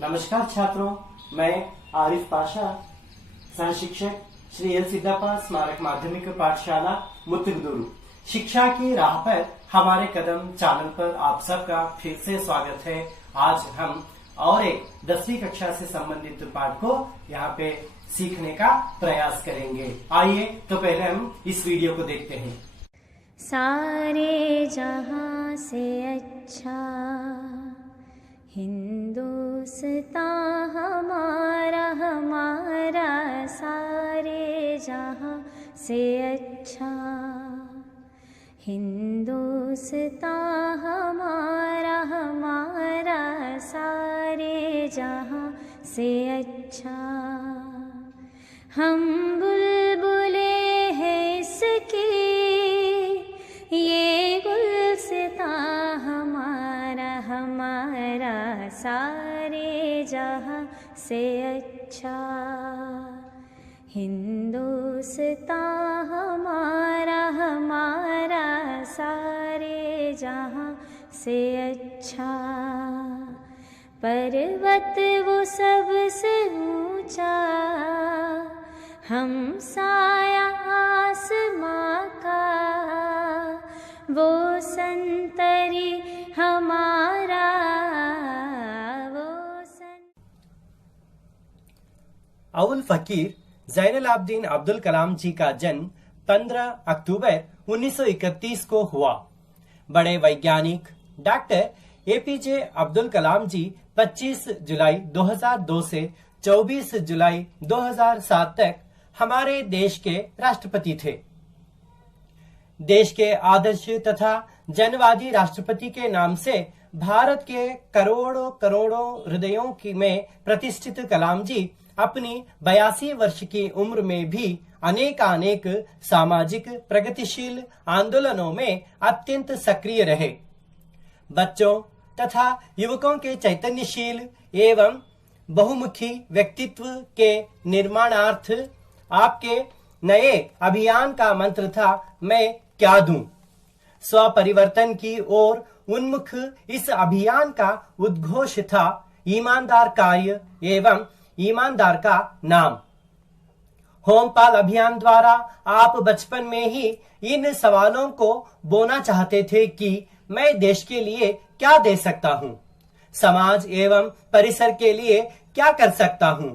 नमस्कार छात्रों, मैं आरिफ पाशा, सह शिक्षक श्री एल सिद्धप्पा स्मारक माध्यमिक पाठशाला मुत्तुगुदुरु। शिक्षा की राह पर हमारे कदम चैनल पर आप सबका फिर से स्वागत है। आज हम और एक 10वीं कक्षा से संबंधित पाठ को यहाँ पे सीखने का प्रयास करेंगे। आइए तो पहले हम इस वीडियो को देखते हैं। सारे जहां से अच्छा हिंदुस्तान हमारा हमारा, सारे जहां से अच्छा हिंदुस्तान हमारा हमारा, सारे जहां से अच्छा। हम बुलबुले हैं इसकी, ये गुलसितां हमारा हमारा, सारे जहां से अच्छा हिंदुस्तान हमारा हमारा, सारे जहां से अच्छा। पर्वत वो सबसे ऊंचा, हम साया आसमां का, वो संतरी हमारा अवुल फकीर ज़ैनुल आबदीन अब्दुल कलाम जी का जन्म 15 अक्टूबर 1931 को हुआ। बड़े वैज्ञानिक डॉक्टर एपीजे अब्दुल कलाम जी 25 जुलाई 2002 से 24 जुलाई 2007 तक हमारे देश के राष्ट्रपति थे। देश के आदर्श तथा जनवादी राष्ट्रपति के नाम से भारत के करोड़ों करोड़ों हृदयों में प्रतिष्ठित कलाम जी अपनी 82 वर्ष की उम्र में भी अनेक सामाजिक प्रगतिशील आंदोलनों में अत्यंत सक्रिय रहे। बच्चों तथा युवकों के चैतन्यशील एवं बहुमुखी व्यक्तित्व के निर्माणार्थ आपके नए अभियान का मंत्र था, मैं क्या दूं। स्व परिवर्तन की ओर उन्मुख इस अभियान का उद्घोष था, ईमानदार कार्य एवं ईमानदार का नाम। होमपाल अभियान द्वारा आप बचपन में ही इन सवालों को बोना चाहते थे कि मैं देश के लिए क्या दे सकता हूँ, समाज एवं परिसर के लिए क्या कर सकता हूँ।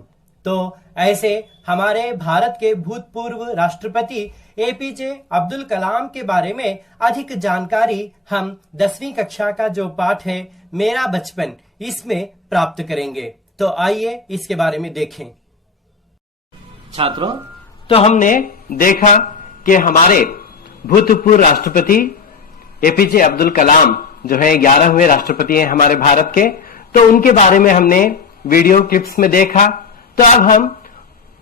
तो ऐसे हमारे भारत के भूतपूर्व राष्ट्रपति एपीजे अब्दुल कलाम के बारे में अधिक जानकारी हम 10वीं कक्षा का जो पाठ है मेरा बचपन, इसमें प्राप्त करेंगे। तो आइए इसके बारे में देखें। छात्रों, तो हमने देखा कि हमारे भूतपूर्व राष्ट्रपति एपीजे अब्दुल कलाम जो है 11वें राष्ट्रपति हैं हमारे भारत के, तो उनके बारे में हमने वीडियो क्लिप्स में देखा। तो अब हम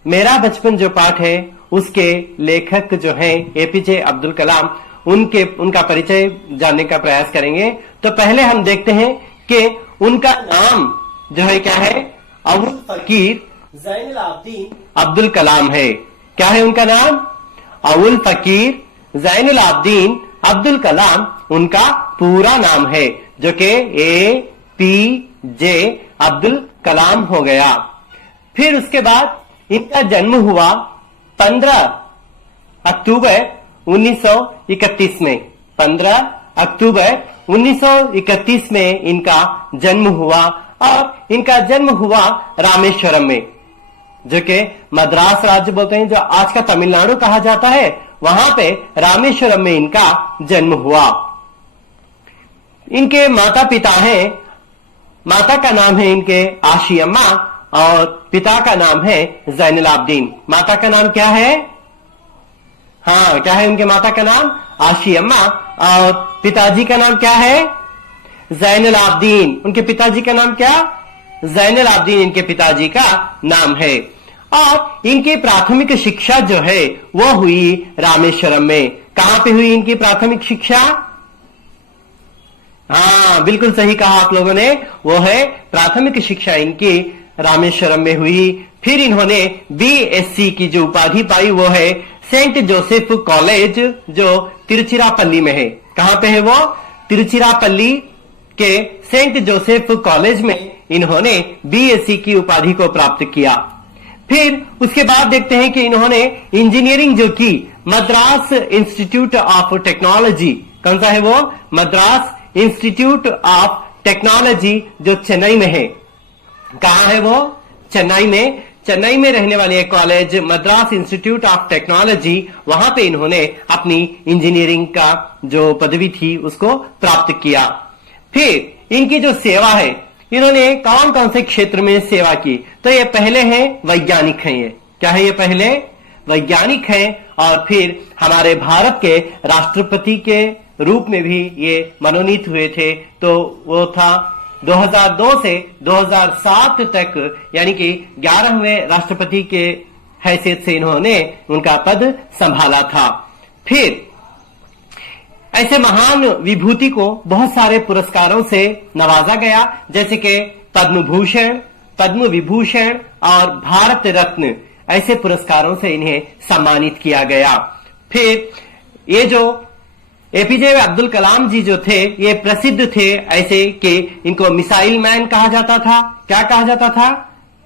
मेरा बचपन जो पाठ है उसके लेखक जो हैं एपीजे अब्दुल कलाम, उनका परिचय जानने का प्रयास करेंगे। तो पहले हम देखते हैं कि उनका नाम जो है क्या है, अवुल फकीर ज़ैनुल आबदीन अब्दुल कलाम है। क्या है उनका नाम? अवुल फकीर ज़ैनुल आबदीन अब्दुल कलाम उनका पूरा नाम है, जो कि एपीजे अब्दुल कलाम हो गया। फिर उसके बाद इनका जन्म हुआ 15 अक्टूबर 1931 में। 15 अक्टूबर 1931 में इनका जन्म हुआ और इनका जन्म हुआ रामेश्वरम में, जो कि मद्रास राज्य बोलते हैं, जो आज का तमिलनाडु कहा जाता है, वहां पे रामेश्वरम में इनका जन्म हुआ। इनके माता पिता हैं, माता का नाम है इनके आशी अम्मा और पिता का नाम है ज़ैनुल आबदीन। माता का नाम क्या है? हाँ, क्या है उनके माता का नाम? आशी अम्मा। और पिताजी का नाम क्या है? ज़ैनुल आबदीन। उनके पिताजी का नाम क्या? ज़ैनुल आबदीन इनके पिताजी का नाम है। और इनकी प्राथमिक शिक्षा जो है वो हुई रामेश्वरम में। कहां पे हुई इनकी प्राथमिक शिक्षा? हाँ, बिल्कुल सही कहा आप लोगों ने, वो है प्राथमिक शिक्षा इनकी रामेश्वरम में हुई। फिर इन्होंने बीएससी की जो उपाधि पाई वो है सेंट जोसेफ कॉलेज, जो तिरुचिरापल्ली में है। कहां पे है वो? तिरुचिरापल्ली के सेंट जोसेफ कॉलेज में इन्होंने बीएससी की उपाधि को प्राप्त किया। फिर उसके बाद देखते हैं कि इन्होंने इंजीनियरिंग जो की मद्रास इंस्टीट्यूट ऑफ टेक्नोलॉजी, कौन सा है वो, मद्रास इंस्टीट्यूट ऑफ टेक्नोलॉजी जो चेन्नई में है। कहां है वो, चेन्नई में। चेन्नई में रहने वाले एक college Madras institute of technology, वहां पे इन्होंने अपनी इंजीनियरिंग का जो पदवी थी उसको प्राप्त किया। फिर इनकी जो सेवा है, इन्होंने कौन कौन से क्षेत्र में सेवा की, तो ये पहले हैं वैज्ञानिक हैं। ये क्या है, ये पहले वैज्ञानिक हैं और फिर हमारे भारत के राष्ट्रपति के रूप में भी ये मनोनीत हुए थे। तो वो था 2002 से 2007 तक, यानी कि 11वें राष्ट्रपति के हैसियत से इन्होंने उनका पद संभाला था। फिर ऐसे महान विभूति को बहुत सारे पुरस्कारों से नवाजा गया, जैसे कि पद्म भूषण, पद्म विभूषण और भारत रत्न, ऐसे पुरस्कारों से इन्हें सम्मानित किया गया। फिर ये जो एपीजे अब्दुल कलाम जी जो थे, ये प्रसिद्ध थे ऐसे कि इनको मिसाइल मैन कहा जाता था। क्या कहा जाता था,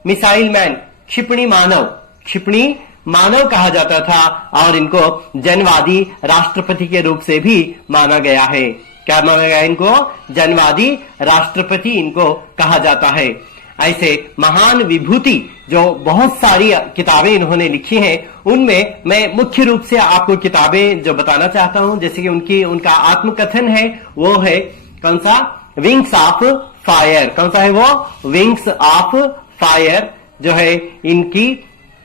मिसाइल मैन, क्षिपणी मानव, क्षिपणी मानव कहा जाता था। और इनको जनवादी राष्ट्रपति के रूप से भी माना गया है। क्या माना गया इनको, जनवादी राष्ट्रपति इनको कहा जाता है। ऐसे महान विभूति जो बहुत सारी किताबें इन्होंने लिखी हैं, उनमें मैं मुख्य रूप से आपको किताबें जो बताना चाहता हूं, जैसे कि उनका आत्मकथन है, वो है कौन सा, विंग्स ऑफ फायर। कौन सा है वो, विंग्स ऑफ फायर जो है इनकी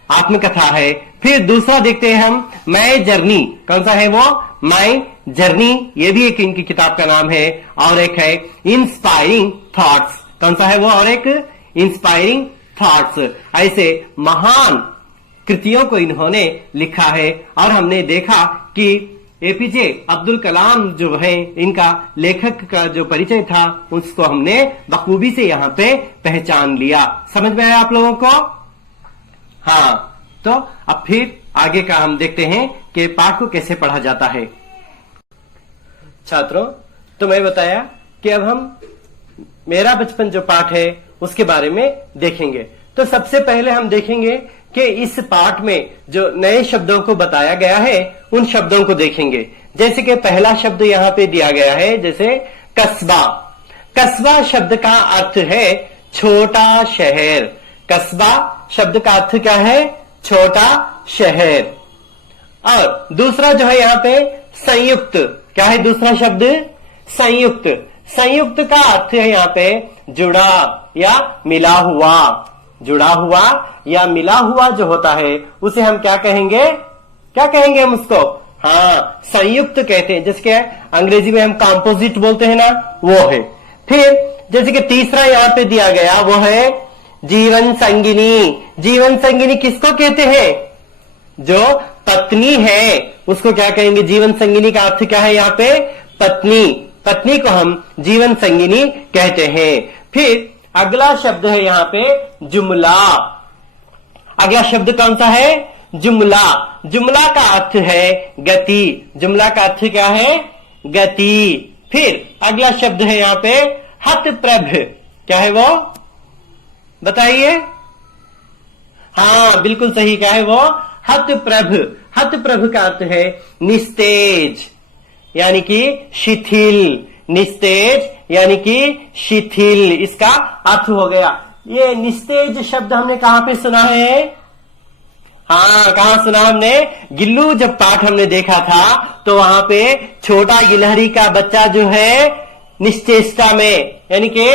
आत्मकथा है। फिर दूसरा देखते हैं हम, माय जर्नी। कौन सा है वो, माय जर्नी, ये भी एक इनकी किताब का नाम है। और एक है इंस्पायरिंग थॉट्स। कौन सा है वो, और एक इंस्पायरिंग थॉट्स। ऐसे महान कृतियों को इन्होंने लिखा है। और हमने देखा कि एपीजे अब्दुल कलाम जो है, इनका लेखक का जो परिचय था उसको हमने बखूबी से यहाँ पे पहचान लिया। समझ में आया आप लोगों को? हाँ, तो अब फिर आगे का हम देखते हैं कि पाठ को कैसे पढ़ा जाता है। छात्रों, तो मैं बताया कि अब हम मेरा बचपन जो पाठ है उसके बारे में देखेंगे। तो सबसे पहले हम देखेंगे कि इस पाठ में जो नए शब्दों को बताया गया है उन शब्दों को देखेंगे। जैसे कि पहला शब्द यहाँ पे दिया गया है, जैसे कस्बा। कस्बा शब्द का अर्थ है छोटा शहर। कस्बा शब्द का अर्थ क्या है, छोटा शहर। और दूसरा जो है यहाँ पे संयुक्त। क्या है दूसरा शब्द, संयुक्त। संयुक्त का अर्थ है यहाँ पे जुड़ा या मिला हुआ। जुड़ा हुआ या मिला हुआ जो होता है उसे हम क्या कहेंगे, क्या कहेंगे हम उसको, हाँ, संयुक्त कहते हैं। जिसके अंग्रेजी में हम कंपोजिट बोलते हैं ना, वो है। फिर जैसे कि तीसरा यहाँ पे दिया गया वो है जीवन संगिनी। जीवन संगिनी किसको कहते हैं, जो पत्नी है उसको क्या कहेंगे, जीवन संगिनी का अर्थ क्या है यहाँ पे, पत्नी। पत्नी को हम जीवन संगिनी कहते हैं। फिर अगला शब्द है यहाँ पे जुमला। अगला शब्द कौन सा है, जुमला। जुमला का अर्थ है गति। जुमला का अर्थ क्या है, गति। फिर अगला शब्द है यहाँ पे हतप्रभ। क्या है वो, बताइए। हाँ, बिल्कुल सही, क्या है वो, हतप्रभ। हतप्रभ का अर्थ है निस्तेज, यानी कि शिथिल। निस्तेज यानी कि शिथिल, इसका अर्थ हो गया। ये निस्तेज शब्द हमने कहां पे सुना है, हाँ, कहां सुना हमने, गिल्लू जब पाठ हमने देखा था तो वहां पे छोटा गिलहरी का बच्चा जो है निश्चेष्टा में, यानी कि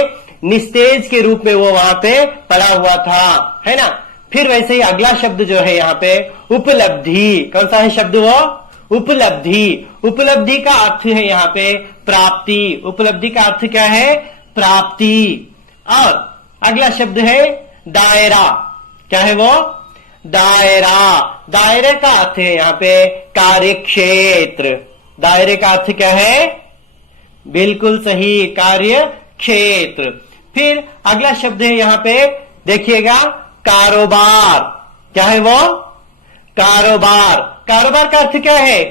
निस्तेज के रूप में वो वहां पे पड़ा हुआ था, है ना। फिर वैसे ही अगला शब्द जो है यहाँ पे उपलब्धि। कौन सा है शब्द वो, उपलब्धि। उपलब्धि का अर्थ है यहाँ पे प्राप्ति। उपलब्धि का अर्थ क्या है, प्राप्ति। और अगला शब्द है दायरा। क्या है वो, दायरा। दायरे का अर्थ है यहाँ पे कार्यक्षेत्र। दायरे का अर्थ क्या है, बिल्कुल सही, कार्य क्षेत्र। फिर अगला शब्द है यहाँ पे देखिएगा कारोबार। क्या है वो, कारोबार। कारोबार का अर्थ क्या है,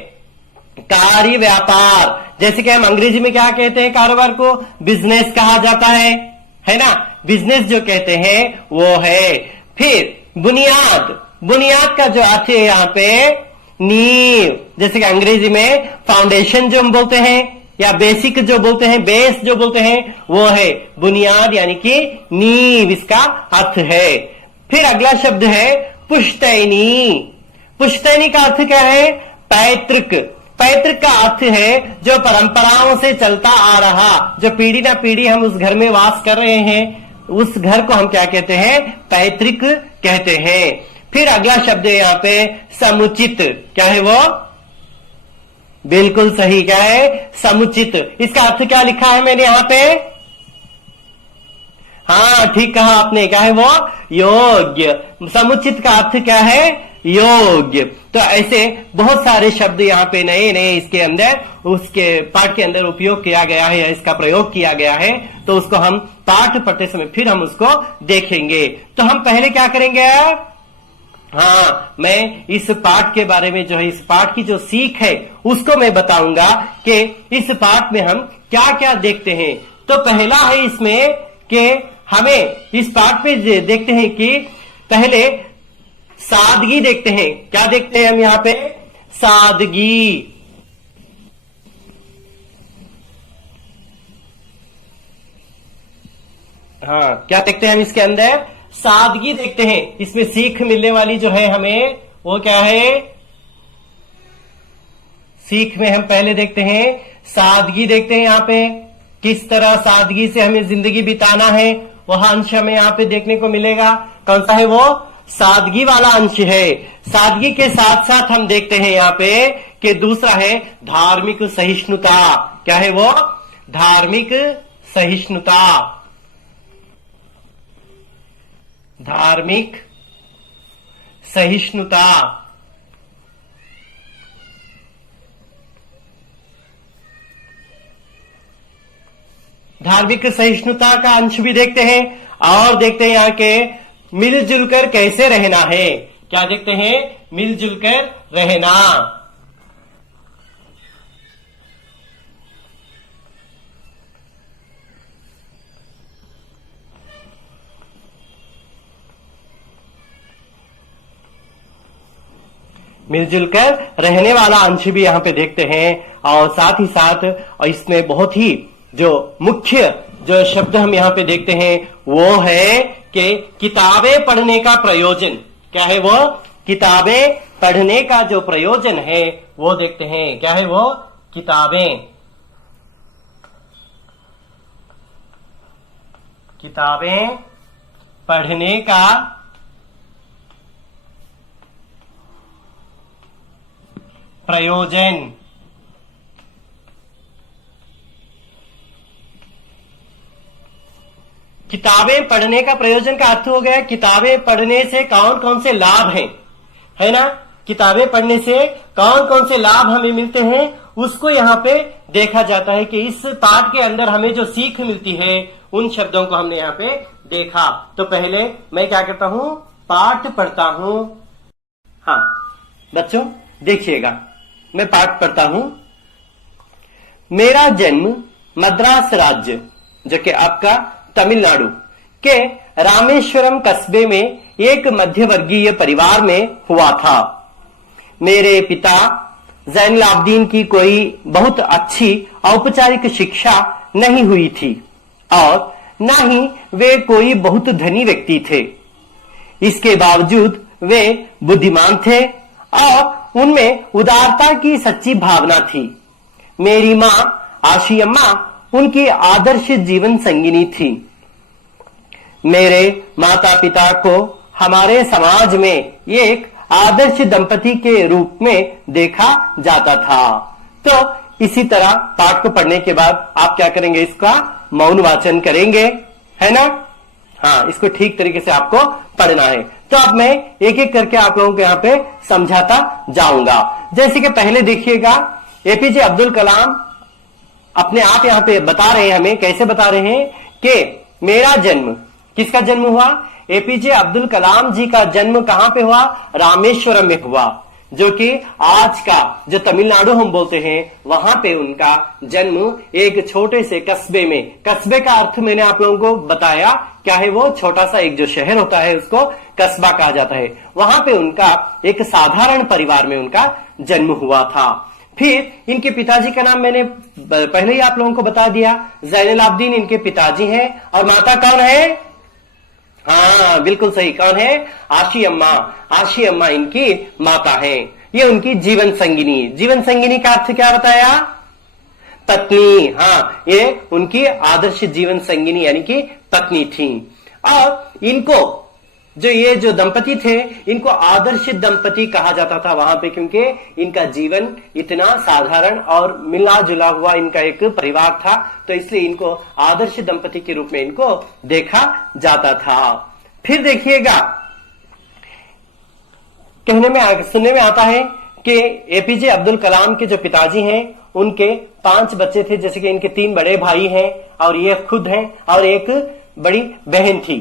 कार्य व्यापार। जैसे कि हम अंग्रेजी में क्या कहते हैं, कारोबार को बिजनेस कहा जाता है ना। बिजनेस जो कहते हैं वो है। फिर बुनियाद, बुनियाद का जो अर्थ है यहाँ पे नींव, जैसे कि अंग्रेजी में फाउंडेशन जो हम बोलते हैं या बेसिक जो बोलते हैं, बेस जो बोलते हैं, वो है बुनियाद यानी कि नींव, इसका अर्थ है। फिर अगला शब्द है पुश्तैनी। पुश्तैनी का अर्थ क्या है, पैतृक। पैतृक का अर्थ है जो परंपराओं से चलता आ रहा, जो पीढ़ी ना पीढ़ी हम उस घर में वास कर रहे हैं, उस घर को हम क्या कहते हैं, पैतृक कहते हैं। फिर अगला शब्द है यहाँ पे समुचित। क्या है वो, बिल्कुल सही, क्या है, समुचित। इसका अर्थ क्या लिखा है मैंने यहाँ पे, हाँ ठीक कहा आपने, क्या है वो, योग्य। समुचित का अर्थ क्या है, योग्य। तो ऐसे बहुत सारे शब्द यहाँ पे नए नए इसके अंदर, उसके पाठ के अंदर उपयोग किया गया है या इसका प्रयोग किया गया है। तो उसको हम पाठ पढ़ते समय फिर हम उसको देखेंगे। तो हम पहले क्या करेंगे, हाँ, मैं इस पाठ के बारे में जो है, इस पाठ की जो सीख है उसको मैं बताऊंगा कि इस पाठ में हम क्या क्या देखते हैं। तो पहला है इसमें कि हमें इस पाठ पे देखते हैं कि पहले सादगी देखते हैं। क्या देखते हैं हम यहाँ पे, सादगी। हाँ, क्या देखते हैं हम इसके अंदर, सादगी देखते हैं। इसमें सीख मिलने वाली जो है हमें, वो क्या है, सीख में हम पहले देखते हैं सादगी देखते हैं। यहाँ पे किस तरह सादगी से हमें जिंदगी बिताना है, वह अंश हमें यहाँ पे देखने को मिलेगा। कौन सा है वो, सादगी वाला अंश है। सादगी के साथ साथ हम देखते हैं यहाँ पे कि दूसरा है धार्मिक सहिष्णुता। क्या है वो, धार्मिक सहिष्णुता। धार्मिक सहिष्णुता। धार्मिक सहिष्णुता का अंश भी देखते हैं और देखते हैं यहाँ के मिलजुल कर कैसे रहना है। क्या देखते हैं, मिलजुल कर रहना। मिलजुल कर रहने वाला अंश भी यहाँ पे देखते हैं। और साथ ही साथ और इसमें बहुत ही जो मुख्य जो शब्द हम यहाँ पे देखते हैं वो है कि किताबें पढ़ने का प्रयोजन। क्या है वो, किताबें पढ़ने का जो प्रयोजन है वो देखते हैं। क्या है वो, किताबें, किताबें पढ़ने का प्रयोजन। किताबें पढ़ने का प्रयोजन का अर्थ हो गया किताबें पढ़ने से कौन कौन से लाभ हैं, है ना। किताबें पढ़ने से कौन कौन से लाभ हमें मिलते हैं उसको यहाँ पे देखा जाता है कि इस पाठ के अंदर हमें जो सीख मिलती है उन शब्दों को हमने यहाँ पे देखा। तो पहले मैं क्या करता हूँ, पाठ पढ़ता हूँ। हाँ बच्चों देखिएगा, मैं पाठ पढ़ता हूँ। मेरा जन्म मद्रास राज्य जो कि आपका तमिलनाडु के रामेश्वरम कस्बे में एक मध्यवर्गीय परिवार में हुआ था। मेरे पिता जैनुल आबदीन की कोई बहुत अच्छी औपचारिक शिक्षा नहीं हुई थी और न ही वे कोई बहुत धनी व्यक्ति थे। इसके बावजूद वे बुद्धिमान थे और उनमें उदारता की सच्ची भावना थी। मेरी मां आशी अम्मा उनकी आदर्श जीवन संगिनी थी। मेरे माता पिता को हमारे समाज में एक आदर्श दंपति के रूप में देखा जाता था। तो इसी तरह पाठ को पढ़ने के बाद आप क्या करेंगे, इसका मौन वाचन करेंगे, है ना। हाँ, इसको ठीक तरीके से आपको पढ़ना है। तो अब मैं एक एक करके आप लोगों को यहाँ पे समझाता जाऊंगा। जैसे कि पहले देखिएगा, एपीजे अब्दुल कलाम अपने आप यहाँ पे बता रहे हैं, हमें कैसे बता रहे हैं कि मेरा जन्म, किसका जन्म हुआ, एपीजे अब्दुल कलाम जी का जन्म कहां पे हुआ, रामेश्वरम में हुआ। जो कि आज का जो तमिलनाडु हम बोलते हैं, वहां पे उनका जन्म एक छोटे से कस्बे में, कस्बे का अर्थ मैंने आप लोगों को बताया क्या है, वो छोटा सा एक जो शहर होता है उसको कस्बा कहा जाता है। वहां पे उनका एक साधारण परिवार में उनका जन्म हुआ था। फिर इनके पिताजी का नाम मैंने पहले ही आप लोगों को बता दिया, जैनुल आबदीन इनके पिताजी हैं। और माता कौन है? हाँ बिल्कुल सही, कौन है? आशी अम्मा। आशी अम्मा इनकी माता है। ये उनकी जीवन संगिनी, जीवन संगिनी का अर्थ क्या बताया? पत्नी। हाँ, ये उनकी आदर्श जीवन संगिनी यानी कि पत्नी थी। और इनको ये जो दंपति थे, इनको आदर्श दंपति कहा जाता था वहां पे, क्योंकि इनका जीवन इतना साधारण और मिला जुला हुआ इनका एक परिवार था, तो इसलिए इनको आदर्श दंपति के रूप में इनको देखा जाता था। फिर देखिएगा, सुनने में आता है कि एपीजे अब्दुल कलाम के जो पिताजी हैं उनके 5 बच्चे थे, जैसे कि इनके 3 बड़े भाई हैं और ये खुद हैं और एक बड़ी बहन थी।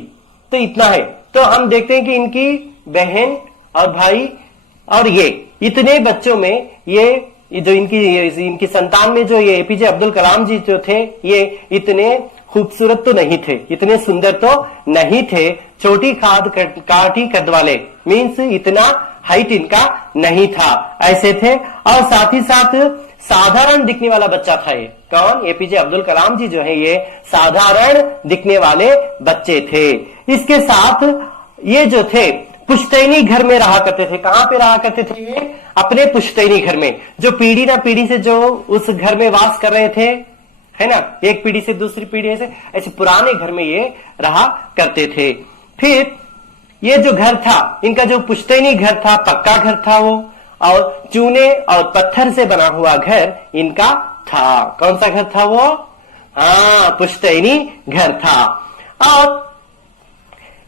तो इतना है। तो हम देखते हैं कि इनकी बहन और भाई और ये इतने बच्चों में ये जो इनकी संतान में जो ये एपीजे अब्दुल कलाम जी जो थे, ये इतने खूबसूरत तो नहीं थे, इतने सुंदर तो नहीं थे, छोटी काठी कद वाले, मीन्स इतना हाइट इनका नहीं था, ऐसे थे। और साथ ही साथ साधारण दिखने वाला बच्चा था ये। कौन? एपीजे अब्दुल कलाम जी जो है ये साधारण दिखने वाले बच्चे थे। इसके साथ ये जो थे पुश्तैनी घर में रहा करते थे। कहां पे रहा करते थे ये? अपने पुश्तैनी घर में, जो पीढ़ी ना पीढ़ी से जो उस घर में वास कर रहे थे, है ना, एक पीढ़ी से दूसरी पीढ़ी से, ऐसे पुराने घर में ये रहा करते थे। फिर ये जो घर था, इनका जो पुश्तैनी घर था, पक्का घर था वो, और चूने और पत्थर से बना हुआ घर इनका था। कौन सा घर था वो? हाँ, पुश्तैनी घर था। और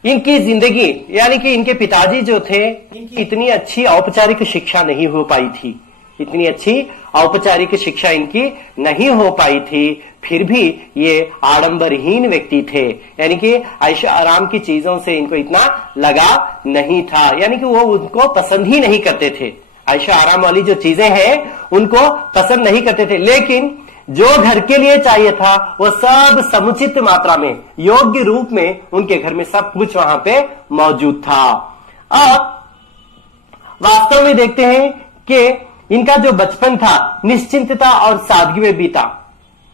इनकी जिंदगी यानी कि इनके पिताजी जो थे, इनकी इतनी अच्छी औपचारिक शिक्षा नहीं हो पाई थी, इतनी अच्छी औपचारिक शिक्षा इनकी नहीं हो पाई थी। फिर भी ये आडंबरहीन व्यक्ति थे, यानी कि ऐशो आराम की चीजों से इनको इतना लगाव नहीं था, यानी कि वो उनको पसंद ही नहीं करते थे। ऐशो आराम वाली जो चीजें हैं उनको पसंद नहीं करते थे, लेकिन जो घर के लिए चाहिए था वो सब समुचित मात्रा में, योग्य रूप में उनके घर में सब कुछ वहां पे मौजूद था। अब वास्तव में देखते हैं कि इनका जो बचपन था निश्चिंतता और सादगी में बीता।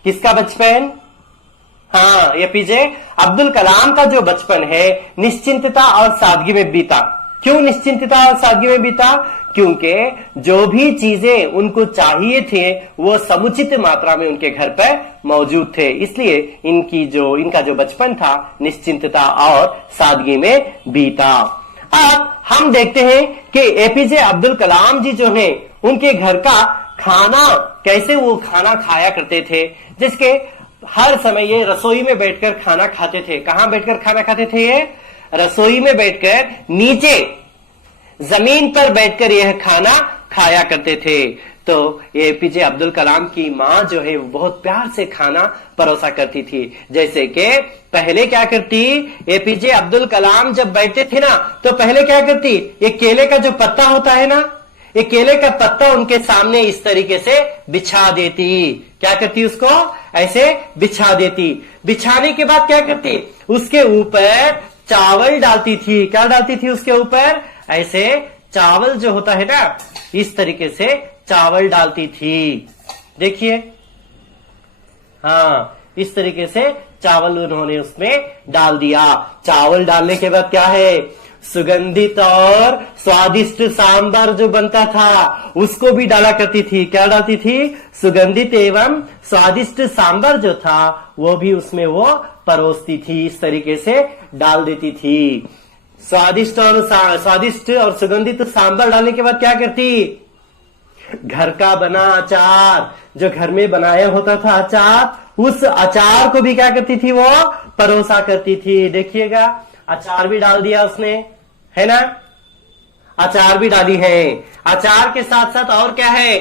किसका बचपन? हाँ, एपीजे अब्दुल कलाम का जो बचपन है निश्चिंतता और सादगी में बीता। क्यों निश्चिंतता और सादगी में बीता? क्योंकि जो भी चीजें उनको चाहिए थे वो समुचित मात्रा में उनके घर पर मौजूद थे, इसलिए इनका जो बचपन था निश्चिंतता और सादगी में बीता। अब हम देखते हैं कि एपीजे अब्दुल कलाम जी जो हैं उनके घर का खाना कैसे वो खाना खाया करते थे, जिसके हर समय ये रसोई में बैठकर खाना खाते थे। कहां बैठकर खाना खाते थे ये? रसोई में बैठकर, नीचे जमीन पर बैठकर यह खाना खाया करते थे। तो एपीजे अब्दुल कलाम की मां जो है वो बहुत प्यार से खाना परोसा करती थी। जैसे कि पहले क्या करती, एपीजे अब्दुल कलाम जब बैठते थे ना तो पहले क्या करती, ये केले का जो पत्ता होता है ना, ये केले का पत्ता उनके सामने इस तरीके से बिछा देती। क्या करती? उसको ऐसे बिछा देती। बिछाने के बाद क्या करती, उसके ऊपर चावल डालती थी। क्या डालती थी उसके ऊपर? ऐसे चावल जो होता है ना, इस तरीके से चावल डालती थी। देखिए, हाँ, इस तरीके से चावल उन्होंने उसमें डाल दिया। चावल डालने के बाद क्या है, सुगंधित और स्वादिष्ट सांभर जो बनता था उसको भी डाला करती थी। क्या डालती थी? सुगंधित एवं स्वादिष्ट सांभर जो था वो भी उसमें वो परोसती थी, इस तरीके से डाल देती थी। स्वादिष्ट और सुगंधित सांभर डालने के बाद क्या करती, घर का बना अचार, जो घर में बनाया होता था अचार, उस अचार को भी क्या करती थी, वो परोसा करती थी। देखिएगा, अचार भी डाल दिया उसने, है ना, अचार भी डाली है। अचार के साथ साथ और क्या है,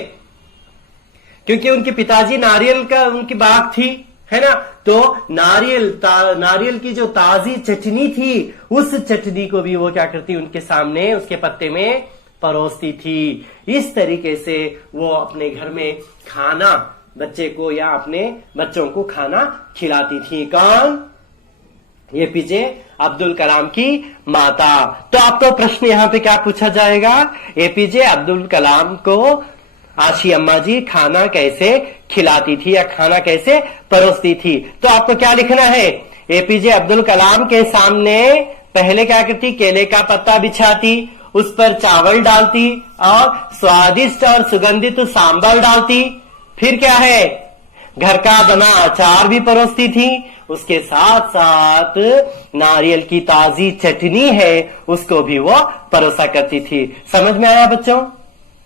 क्योंकि उनके पिताजी नारियल का उनकी बाग थी, है ना, तो नारियल की जो ताजी चटनी थी, उस चटनी को भी वो क्या करती, उनके सामने उसके पत्ते में परोसती थी। इस तरीके से वो अपने घर में खाना बच्चे को या अपने बच्चों को खाना खिलाती थी। कौन? एपीजे अब्दुल कलाम की माता। तो आपको प्रश्न यहां पे क्या पूछा जाएगा? एपीजे अब्दुल कलाम को आशी अम्मा जी खाना कैसे खिलाती थी या खाना कैसे परोसती थी? तो आपको क्या लिखना है? एपीजे अब्दुल कलाम के सामने पहले क्या करती? केले का पत्ता बिछाती, उस पर चावल डालती और स्वादिष्ट और सुगंधित सांभर डालती। फिर क्या है? घर का बना अचार भी परोसती थी। उसके साथ साथ नारियल की ताजी चटनी है उसको भी वो परोसा करती थी। समझ में आया बच्चों?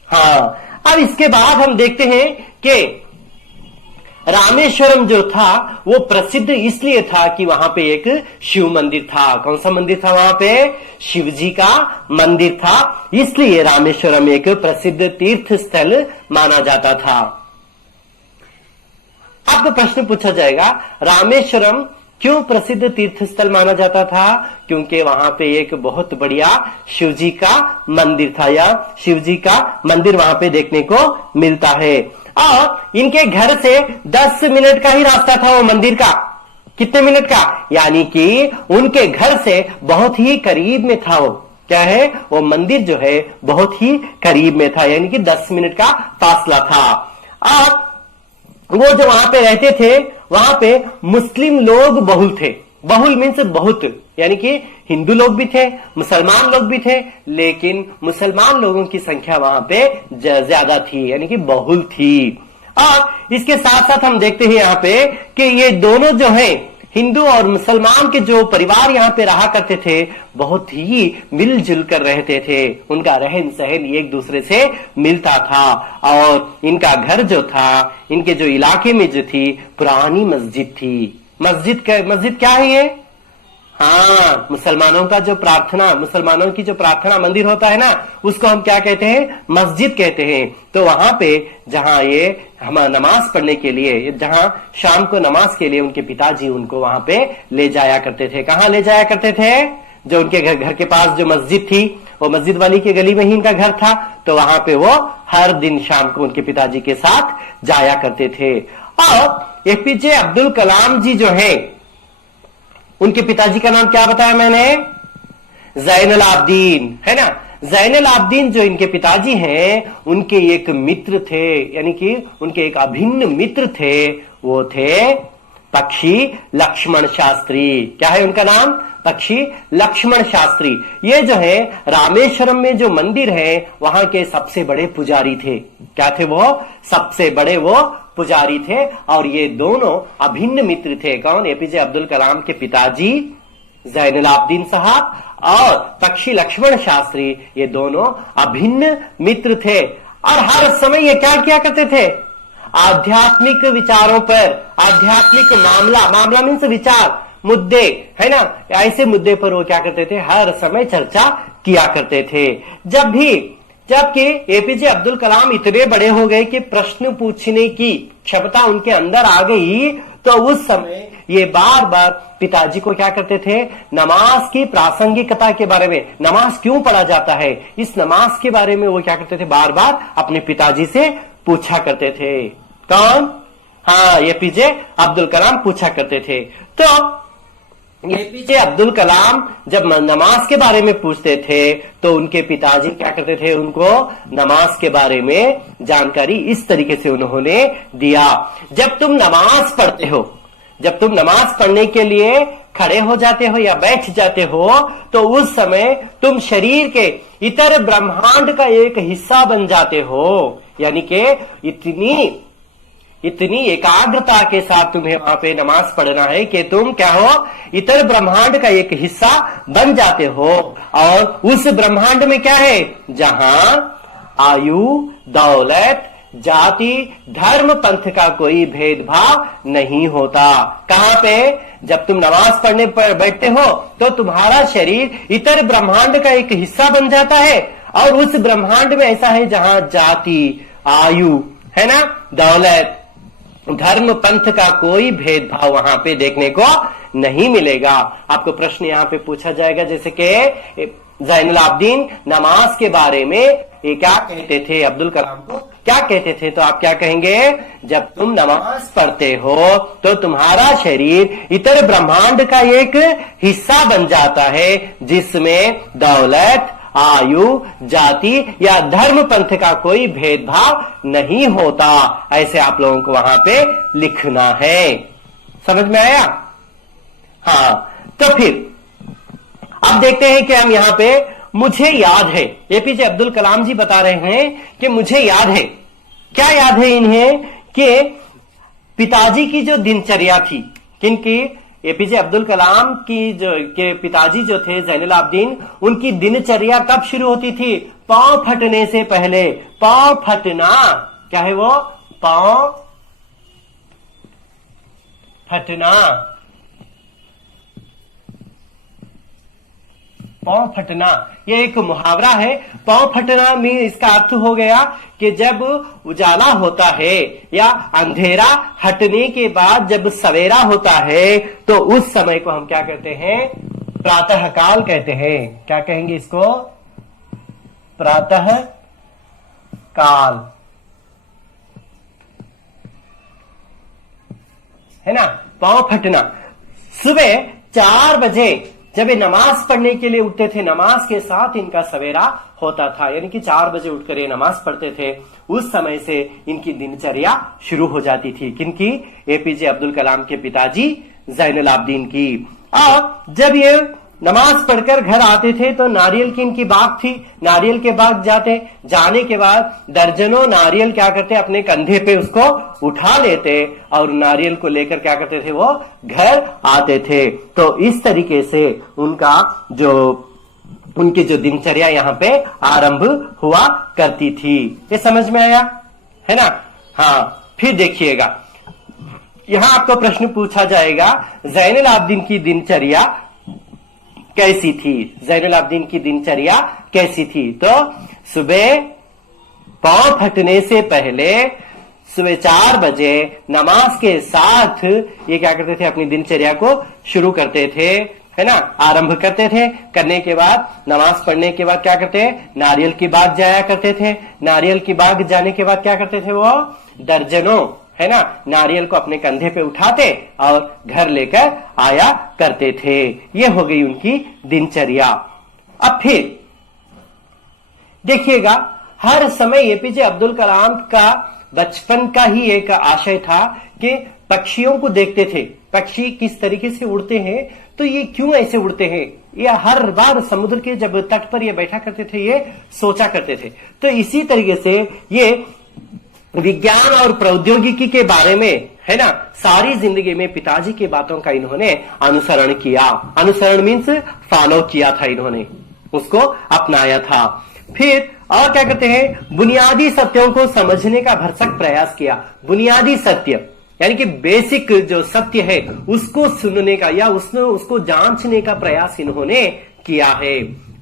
हाँ। अब इसके बाद हम देखते हैं कि रामेश्वरम जो था वो प्रसिद्ध इसलिए था कि वहां पे एक शिव मंदिर था। कौन सा मंदिर था वहां पे? शिव जी का मंदिर था, इसलिए रामेश्वरम एक प्रसिद्ध तीर्थ स्थल माना जाता था। आपको प्रश्न पूछा जाएगा, रामेश्वरम क्यों प्रसिद्ध तीर्थ स्थल माना जाता था? क्योंकि वहां पे एक बहुत बढ़िया शिव जी का मंदिर था या शिव जी का मंदिर वहां पे देखने को मिलता है। और इनके घर से 10 मिनट का ही रास्ता था वो मंदिर का। कितने मिनट का? यानी कि उनके घर से बहुत ही करीब में था वो। क्या है? वो मंदिर जो है बहुत ही करीब में था, यानी कि 10 मिनट का फासला था। और वो जो वहां पे रहते थे वहां पे मुस्लिम लोग बहुल थे। बहुल मीन्स बहुत, यानी कि हिंदू लोग भी थे, मुसलमान लोग भी थे, लेकिन मुसलमान लोगों की संख्या वहां पे ज्यादा थी, यानी कि बहुल थी। और इसके साथ साथ हम देखते हैं यहाँ पे कि ये दोनों जो हैं हिंदू और मुसलमान के जो परिवार यहाँ पे रहा करते थे बहुत ही मिलजुल कर रहते थे। उनका रहन सहन एक दूसरे से मिलता था। और इनका घर जो था, इनके जो इलाके में जो थी पुरानी मस्जिद थी। मस्जिद क्या है ये? हाँ, मुसलमानों की जो प्रार्थना मंदिर होता है ना, उसको हम क्या कहते हैं? मस्जिद कहते हैं। तो वहां पे जहां ये हम नमाज पढ़ने के लिए, जहां शाम को नमाज के लिए उनके पिताजी उनको वहां पे ले जाया करते थे। कहाँ ले जाया करते थे? जो उनके घर के पास जो मस्जिद थी, वो मस्जिद वाली की गली में ही इनका घर था। तो वहां पे वो हर दिन शाम को उनके पिताजी के साथ जाया करते थे। और एपीजे अब्दुल कलाम जी जो है, उनके पिताजी का नाम क्या बताया मैंने? ज़ैनुल आबदीन, है ना। ज़ैनुल आबदीन जो इनके पिताजी हैं, उनके एक मित्र थे, यानी कि उनके एक अभिन्न मित्र थे। वो थे पक्षी लक्ष्मण शास्त्री। क्या है उनका नाम? पक्षी लक्ष्मण शास्त्री। ये जो है रामेश्वरम में जो मंदिर है वहां के सबसे बड़े पुजारी थे। क्या थे वो? सबसे बड़े वो पुजारी थे। और ये दोनों अभिन्न मित्र थे। कौन? एपीजे अब्दुल कलाम के पिताजी ज़ैनुल आबदीन साहब और पक्षी लक्ष्मण शास्त्री, ये दोनों अभिन्न मित्र थे। और हर समय ये क्या किया करते थे? आध्यात्मिक विचारों पर, आध्यात्मिक मामला मीन्स विचार, मुद्दे, है ना, ऐसे मुद्दे पर वो क्या करते थे? हर समय चर्चा किया करते थे। जबकि एपीजे अब्दुल कलाम इतने बड़े हो गए कि प्रश्न पूछने की क्षमता उनके अंदर आ गई, तो उस समय ये बार बार पिताजी को क्या करते थे? नमाज की प्रासंगिकता के बारे में, नमाज क्यों पढ़ा जाता है, इस नमाज के बारे में वो क्या करते थे? बार बार अपने पिताजी से पूछा करते थे। कौन? हाँ, एपीजे अब्दुल कलाम पूछा करते थे। तो एपीजे अब्दुल कलाम जब नमाज के बारे में पूछते थे तो उनके पिताजी क्या करते थे? उनको नमाज के बारे में जानकारी इस तरीके से उन्होंने दिया। जब तुम नमाज पढ़ते हो, जब तुम नमाज पढ़ने के लिए खड़े हो जाते हो या बैठ जाते हो, तो उस समय तुम शरीर के इतर ब्रह्मांड का एक हिस्सा बन जाते हो। यानी कि इतनी एकाग्रता के साथ तुम्हें वहां पे नमाज पढ़ना है कि तुम क्या हो? इतर ब्रह्मांड का एक हिस्सा बन जाते हो। और उस ब्रह्मांड में क्या है? जहां आयु, दौलत, जाति, धर्म, पंथ का कोई भेदभाव नहीं होता। कहां पे? जब तुम नमाज पढ़ने पर बैठते हो तो तुम्हारा शरीर इतर ब्रह्मांड का एक हिस्सा बन जाता है। और उस ब्रह्मांड में ऐसा है जहां जाति, आयु, है ना, दौलत, धर्म, पंथ का कोई भेदभाव वहां पे देखने को नहीं मिलेगा। आपको प्रश्न यहाँ पे पूछा जाएगा, जैसे कि ज़ैनुल आबदीन नमाज के बारे में ये क्या कहते थे, अब्दुल कलाम को क्या कहते थे, तो आप क्या कहेंगे, जब तुम नमाज पढ़ते हो तो तुम्हारा शरीर इतर ब्रह्मांड का एक हिस्सा बन जाता है, जिसमें दौलत, आयु, जाति या धर्म पंथ का कोई भेदभाव नहीं होता। ऐसे आप लोगों को वहां पे लिखना है। समझ में आया? हाँ, तो फिर अब देखते हैं कि हम यहां पे मुझे याद है, एपीजे अब्दुल कलाम जी बता रहे हैं कि मुझे याद है। क्या याद है इन्हें, कि पिताजी की जो दिनचर्या थी, किनकी, एपीजे अब्दुल कलाम की जो के पिताजी जो थे ज़ैनुल आबदीन, उनकी दिनचर्या कब शुरू होती थी, पांव फटने से पहले। पांव फटना क्या है, वो पांव फटना, पांव फटना ये एक मुहावरा है। पांव फटना में इसका अर्थ हो गया कि जब उजाला होता है या अंधेरा हटने के बाद जब सवेरा होता है, तो उस समय को हम क्या कहते हैं, प्रातः काल कहते हैं। क्या कहेंगे इसको, प्रातः काल, है ना। पांव फटना, सुबह 4 बजे जब ये नमाज पढ़ने के लिए उठते थे, नमाज के साथ इनका सवेरा होता था, यानी कि 4 बजे उठकर ये नमाज पढ़ते थे। उस समय से इनकी दिनचर्या शुरू हो जाती थी। किनकी, एपीजे अब्दुल कलाम के पिताजी ज़ैनुल आबदीन की। और जब ये नमाज पढ़कर घर आते थे तो नारियल की इनकी बाग थी, नारियल के बाग जाने के बाद दर्जनों नारियल क्या करते, अपने कंधे पे उसको उठा लेते और नारियल को लेकर क्या करते थे, वो घर आते थे। तो इस तरीके से उनकी जो दिनचर्या यहाँ पे आरंभ हुआ करती थी। ये समझ में आया, है ना। हाँ, फिर देखिएगा, यहां आपको प्रश्न पूछा जाएगा, ज़ैनुल आबदीन की दिनचर्या कैसी थी, ज़ैनुल आबदीन की दिनचर्या कैसी थी। तो सुबह पांव फटने से पहले सुबह 4 बजे नमाज के साथ ये क्या करते थे, अपनी दिनचर्या को शुरू करते थे, है ना, आरंभ करते थे। करने के बाद, नमाज पढ़ने के बाद क्या करते हैं, नारियल की बाग जाया करते थे। नारियल की बाग जाने के बाद क्या करते थे, वो दर्जनों, है ना, नारियल को अपने कंधे पे उठाते और घर लेकर आया करते थे। ये हो गई उनकी दिनचर्या। अब फिर देखिएगा, हर समय एपीजे अब्दुल कलाम का बचपन का ही एक आशय था कि पक्षियों को देखते थे, पक्षी किस तरीके से उड़ते हैं, तो ये क्यों ऐसे उड़ते हैं, ये हर बार समुद्र के जब तट पर ये बैठा करते थे, ये सोचा करते थे। तो इसी तरीके से ये विज्ञान और प्रौद्योगिकी के बारे में, है ना, सारी जिंदगी में पिताजी की बातों का इन्होंने अनुसरण किया। अनुसरण मीन्स फॉलो किया था, इन्होंने उसको अपनाया था। फिर और क्या करते हैं, बुनियादी सत्यों को समझने का भरसक प्रयास किया। बुनियादी सत्य यानी कि बेसिक जो सत्य है उसको सुनने का या उसको जांचने का प्रयास इन्होंने किया है।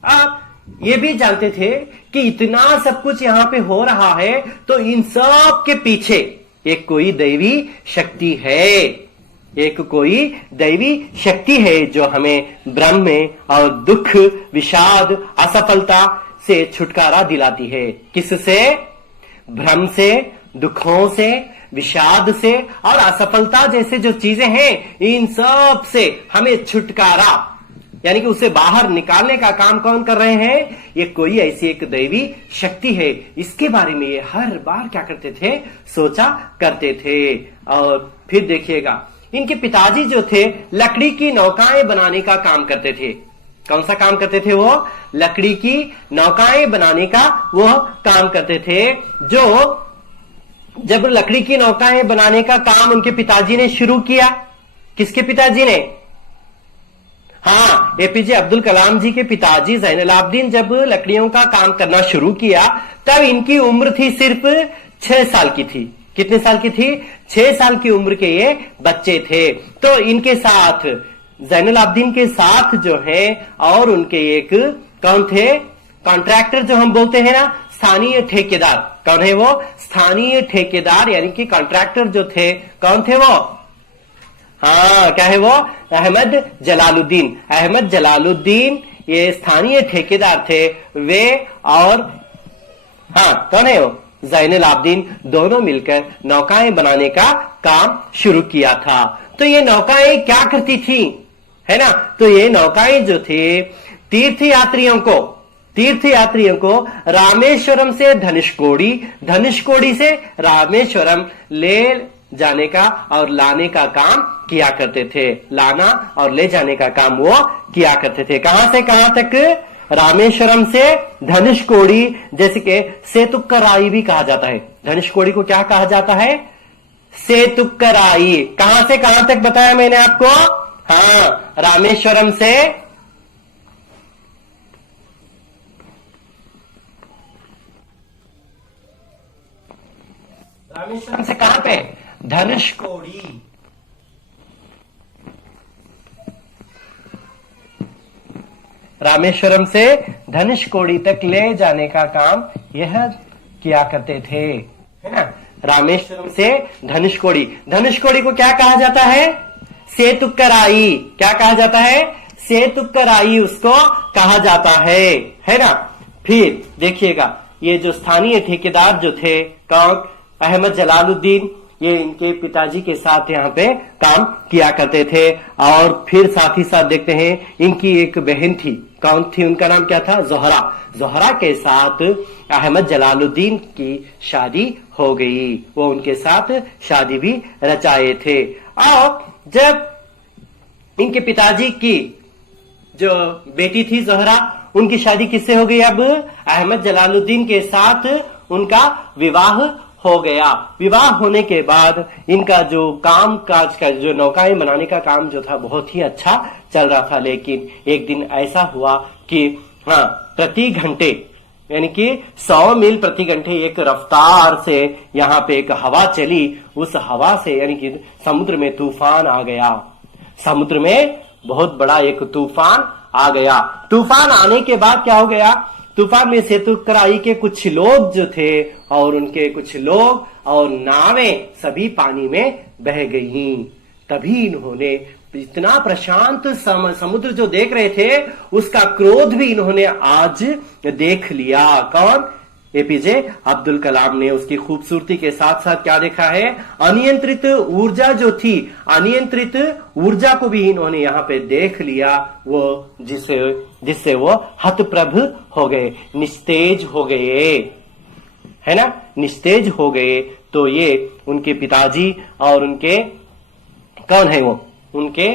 आप ये भी जानते थे कि इतना सब कुछ यहाँ पे हो रहा है, तो इन सब के पीछे एक कोई दैवी शक्ति है, एक कोई दैवी शक्ति है जो हमें भ्रम में और दुख, विषाद, असफलता से छुटकारा दिलाती है। किससे, भ्रम से, दुखों से, विषाद से और असफलता जैसे जो चीजें हैं, इन सब से हमें छुटकारा यानी कि उसे बाहर निकालने का काम कौन कर रहे हैं, ये कोई ऐसी एक दैवी शक्ति है। इसके बारे में ये हर बार क्या करते थे, सोचा करते थे। और फिर देखिएगा, इनके पिताजी जो थे लकड़ी की नौकाएं बनाने का काम करते थे। कौन सा काम करते थे वो, लकड़ी की नौकाएं बनाने का वो काम करते थे। जो जब लकड़ी की नौकाएं बनाने का काम उनके पिताजी ने शुरू किया, किसके पिताजी ने, हाँ, एपीजे अब्दुल कलाम जी के पिताजी ज़ैनुल आबदीन जब लकड़ियों का काम करना शुरू किया, तब इनकी उम्र थी सिर्फ 6 साल की थी। कितने साल की थी, 6 साल की उम्र के ये बच्चे थे। तो इनके साथ ज़ैनुल आबदीन के साथ जो है और उनके एक कौन थे, कॉन्ट्रैक्टर जो हम बोलते हैं ना, स्थानीय ठेकेदार। कौन है वो, स्थानीय ठेकेदार यानी कि कॉन्ट्रैक्टर जो थे, कौन थे वो, हाँ, क्या है वो? अहमद जलालुद्दीन। अहमद जलालुद्दीन ये स्थानीय ठेकेदार थे वे, और हाँ कौन है वो? जैनुल आबदीन, दोनों मिलकर नौकाएं बनाने का काम शुरू किया था। तो ये नौकाएं क्या करती थी, है ना? तो ये नौकाएं जो थे तीर्थ यात्रियों को रामेश्वरम से धनुषकोडी, धनुषकोडी से रामेश्वरम ले जाने का और लाने का काम किया करते थे। लाना और ले जाने का काम वो किया करते थे। कहां से कहां तक? रामेश्वरम से धनुषकोडी, जैसे कि सेतुक्कराई भी कहा जाता है। धनुषकोडी को क्या कहा जाता है? सेतुक्कराई। कहां से कहां तक बताया मैंने आपको? हाँ, रामेश्वरम से कहां पे? धनुषकोडी। रामेश्वरम से धनुषकोडी तक ले जाने का काम यह किया करते थे, है ना? रामेश्वरम से धनुषकोडी। धनुषकोडी को क्या कहा जाता है? सेतुक्कराई। क्या कहा जाता है? सेतुक्कराई उसको कहा जाता है ना? फिर देखिएगा, ये जो स्थानीय ठेकेदार जो थे, कौन? अहमद जलालुद्दीन, ये इनके पिताजी के साथ यहाँ पे काम किया करते थे। और फिर साथ ही साथ देखते हैं, इनकी एक बहन थी। कौन थी? उनका नाम क्या था? जोहरा। जोहरा के साथ अहमद जलालुद्दीन की शादी हो गई। वो उनके साथ शादी भी रचाए थे। और जब इनके पिताजी की जो बेटी थी जोहरा, उनकी शादी किससे हो गई? अब अहमद जलालुद्दीन के साथ उनका विवाह हो गया। विवाह होने के बाद इनका जो काम काज का, जो नौकाएं बनाने का काम जो था, बहुत ही अच्छा चल रहा था। लेकिन एक दिन ऐसा हुआ कि हाँ, प्रति घंटे यानी कि 100 मील प्रति घंटे एक रफ्तार से यहाँ पे एक हवा चली। उस हवा से यानी कि समुद्र में तूफान आ गया। समुद्र में बहुत बड़ा एक तूफान आ गया। तूफान आने के बाद क्या हो गया? तूफान में सेतुक्कराई के कुछ लोग जो थे, और उनके कुछ लोग और नावें सभी पानी में बह गईं। तभी इन्होंने इतना प्रशांत समुद्र जो देख रहे थे, उसका क्रोध भी इन्होंने आज देख लिया। कौन? एपीजे अब्दुल कलाम ने उसकी खूबसूरती के साथ साथ क्या देखा है? अनियंत्रित ऊर्जा जो थी, अनियंत्रित ऊर्जा को भी इन्होंने यहाँ पे देख लिया। वो जिससे वो हतप्रभ हो गए, निस्तेज हो गए, है ना? निस्तेज हो गए। तो ये उनके पिताजी और उनके कौन है वो? उनके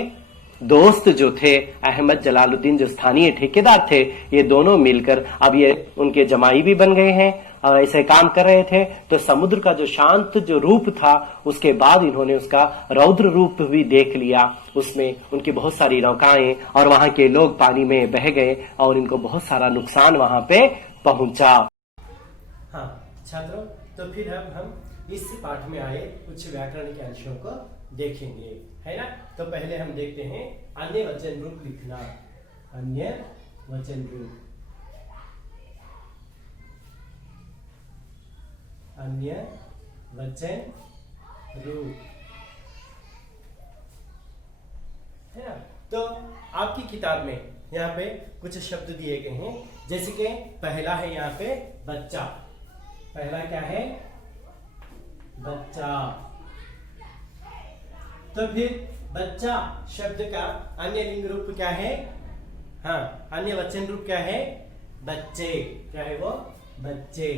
दोस्त जो थे, अहमद जलालुद्दीन जो स्थानीय ठेकेदार थे, ये दोनों मिलकर अब ये उनके जमाई भी बन गए हैं और ऐसे काम कर रहे थे। तो समुद्र का जो शांत जो रूप था, उसके बाद इन्होंने उसका रौद्र रूप भी देख लिया। उसमें उनकी बहुत सारी नौकाएं और वहां के लोग पानी में बह गए और इनको बहुत सारा नुकसान वहां पे पहुंचा। हाँ छात्रों, तो फिर अब हम इस पाठ में आए कुछ व्याकरण के अंशों को देखेंगे, है ना? तो पहले हम देखते हैं अन्य वचन रूप लिखना। अन्य वचन रूप, अन्य वचन रूप, है ना? तो आपकी किताब में यहाँ पे कुछ शब्द दिए गए हैं, जैसे कि पहला है यहाँ पे बच्चा। पहला क्या है? बच्चा। तो फिर बच्चा शब्द का अन्य लिंग रूप क्या है? हाँ, अन्य वचन रूप क्या है? बच्चे। क्या है वो? बच्चे।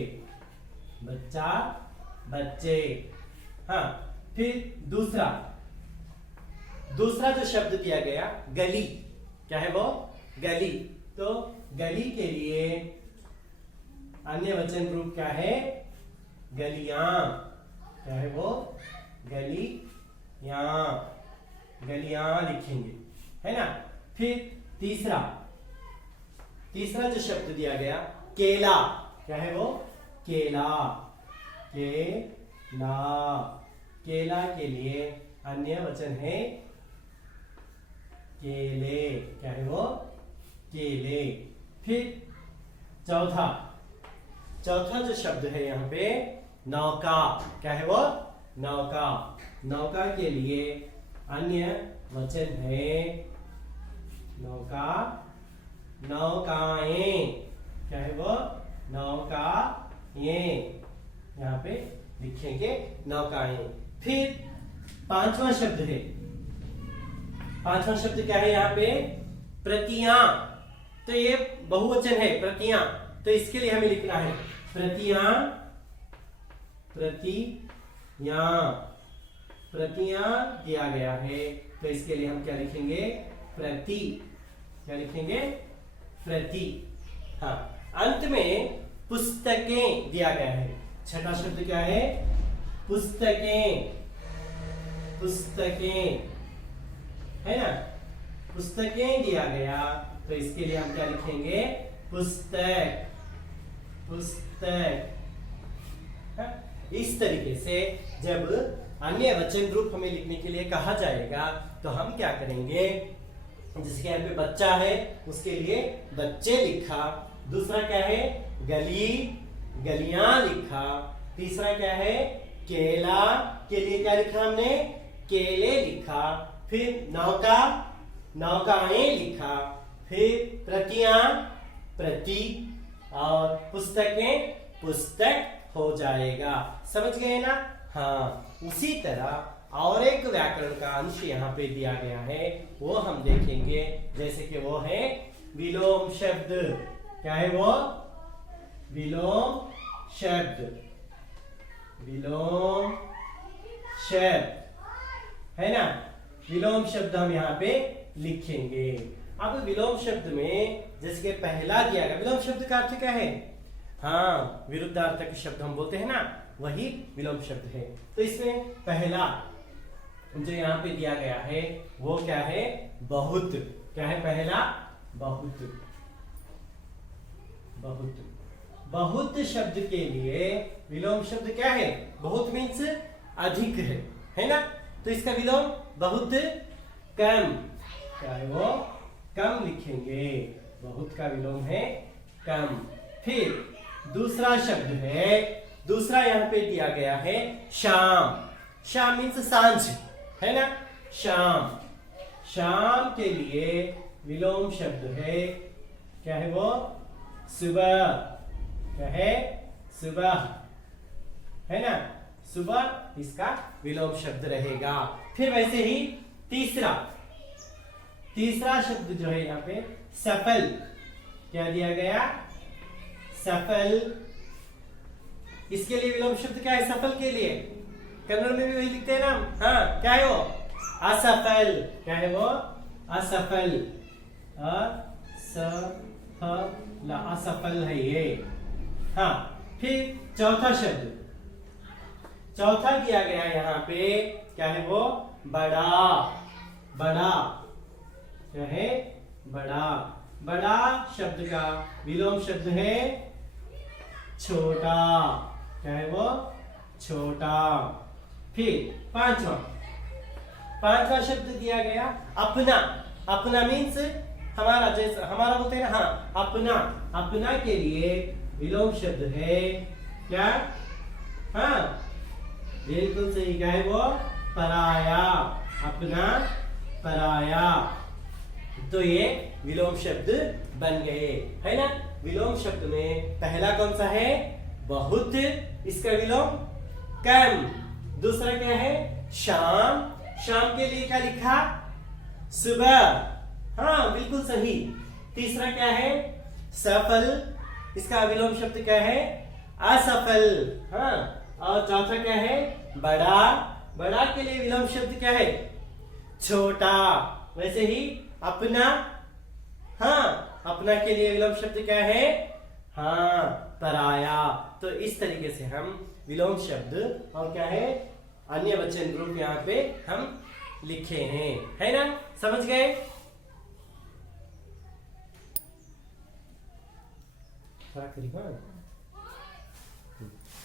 बच्चा, बच्चे। हाँ, फिर दूसरा जो शब्द दिया गया, गली। क्या है वो? गली। तो गली के लिए अन्य वचन रूप क्या है? गलियां। क्या है वो? गलियां। गलियां लिखेंगे, है ना? फिर तीसरा जो शब्द दिया गया, केला। क्या है वो? केला। केला। केला के लिए अन्य वचन है केले। क्या है वो? केले। फिर चौथा जो शब्द है यहाँ पे, नौका। क्या है वो? नौका। नौका के लिए अन्य वचन है नौका, नौकाएं। क्या है वो? नौकाएं। यहाँ पे लिखेंगे नौकाएं। फिर पांचवा शब्द है, पांचवा शब्द क्या है यहाँ पे? प्रतियां। तो ये बहुवचन है प्रतियां, तो इसके लिए हमें लिखना है प्रतियां, प्रतियां, प्रतियां दिया गया है, तो इसके लिए हम क्या लिखेंगे? प्रति। क्या लिखेंगे? प्रति। हाँ, अंत में पुस्तकें दिया गया है। छठा शब्द क्या है? पुस्तकें, पुस्तकें है ना, पुस्तकें दिया गया, तो इसके लिए हम क्या लिखेंगे? पुस्तक, पुस्तक। इस तरीके से जब अन्य वचन रूप हमें लिखने के लिए कहा जाएगा तो हम क्या करेंगे? जिसके यहाँ पे बच्चा है उसके लिए बच्चे लिखा, दूसरा क्या है? गली, गलियां लिखा, तीसरा क्या है? केला के लिए क्या लिखा हमने? केले लिखा, फिर नौका, नौकाएं लिखा, फिर प्रतियां, प्रति, और पुस्तकें, पुस्तक हो जाएगा। समझ गए ना? हाँ, उसी तरह और एक व्याकरण का अंश यहाँ पे दिया गया है, वो हम देखेंगे। जैसे कि वो है विलोम शब्द। क्या है वो? विलोम शब्द, विलोम शब्द है ना। विलोम शब्द हम यहाँ पे लिखेंगे। अब विलोम शब्द में जैसे कि पहला दिया गया, विलोम शब्द का अर्थ क्या है? हाँ, विरुद्धार्थक शब्द हम बोलते हैं ना, वही विलोम शब्द है। तो इसमें पहला जो यहाँ पे दिया गया है वो क्या है? बहुत। क्या है पहला? बहुत, बहुत। बहुत शब्द के लिए विलोम शब्द क्या है? बहुत मीन्स अधिक है ना, तो इसका विलोम बहुत कम। क्या है वो? कम लिखेंगे। बहुत का विलोम है कम। फिर दूसरा शब्द है, दूसरा यहाँ पे दिया गया है शाम। शाम मीन्स सांझ है ना, शाम। शाम के लिए विलोम शब्द है, क्या है वो? सुबह। क्या है? सुबह है ना, सुबह इसका विलोम शब्द रहेगा। फिर वैसे ही तीसरा, तीसरा शब्द जो है यहाँ पे सफल। क्या दिया गया? सफल। इसके लिए विलोम शब्द क्या है? सफल के लिए कन्नड़ में भी वही लिखते हैं ना। हाँ, क्या है वो? असफल। क्या है वो? असफल। असफल, असफल है ये। हाँ, फिर चौथा शब्द, चौथा दिया गया यहाँ पे, क्या है वो? बड़ा। बड़ा। क्या है? बड़ा। बड़ा शब्द का विलोम शब्द है छोटा। क्या है वो? छोटा। फिर पांचवा, पांचवा शब्द दिया गया अपना। अपना मीन्स हमारा, जैसा हमारा बोलते हैं ना। हाँ, अपना। अपना के लिए विलोम शब्द है क्या? हाँ, बिल्कुल सही। क्या है वो? पराया। अपना, पराया। तो ये विलोम शब्द बन गए है ना। विलोम शब्द में पहला कौन सा है? बहुत, इसका विलोम कम। दूसरा क्या है? शाम। शाम के लिए क्या लिखा? सुबह। हाँ, बिल्कुल सही। तीसरा क्या है? सफल। इसका विलोम शब्द क्या है? असफल। हाँ, और चौथा क्या है? बड़ा। बड़ा के लिए विलोम शब्द क्या है? छोटा। वैसे ही अपना। हाँ, अपना के लिए विलोम शब्द क्या है? हाँ, पराया। तो इस तरीके से हम विलोम शब्द और क्या है अन्य वचन रूप यहाँ पे हम लिखे हैं, है ना। समझ गए? थोड़ा करीब।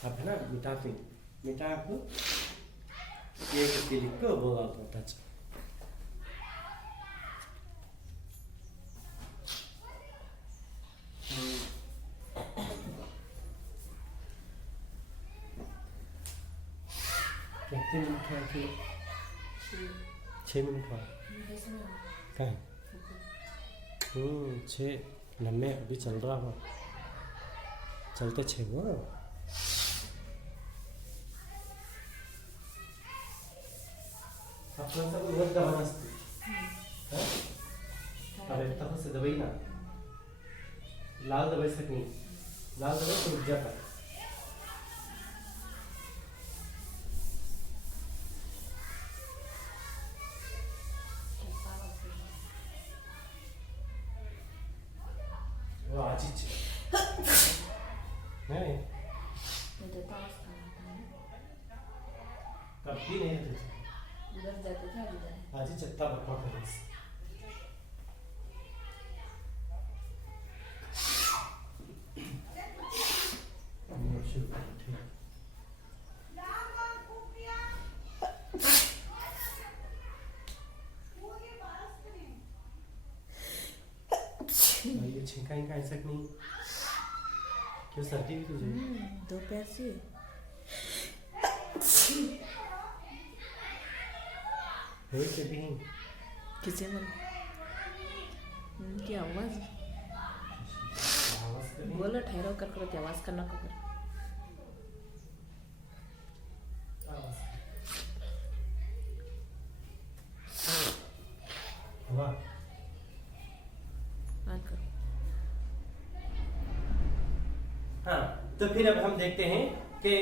अब है ना, मिटाते मिटा आपको ये करके लिख को बोला होता था। कितने मिनट है? 6 मिनट बाद कहाँ 6 लम्बे अभी चल रहा हो चलते 6 वो आपण सगळं दवा नसते अरे तसं से दवाई ना लाल दवाई सकनी लाल दवाई तो रुक जाता वो आजीच नहीं कभी नहीं है उधर जाते थे उधर आजी चत्ता बकवा करें ये छिंका इनका ऐसा नहीं क्यों सर्दी भी तुझे दोपहर से है के भी किसे मन उनकी आवाज आवाज करें बोलो ठहरो कर करो की आवाज करना को कर वाह हाँ करो हाँ तो फिर अब हम देखते हैं कि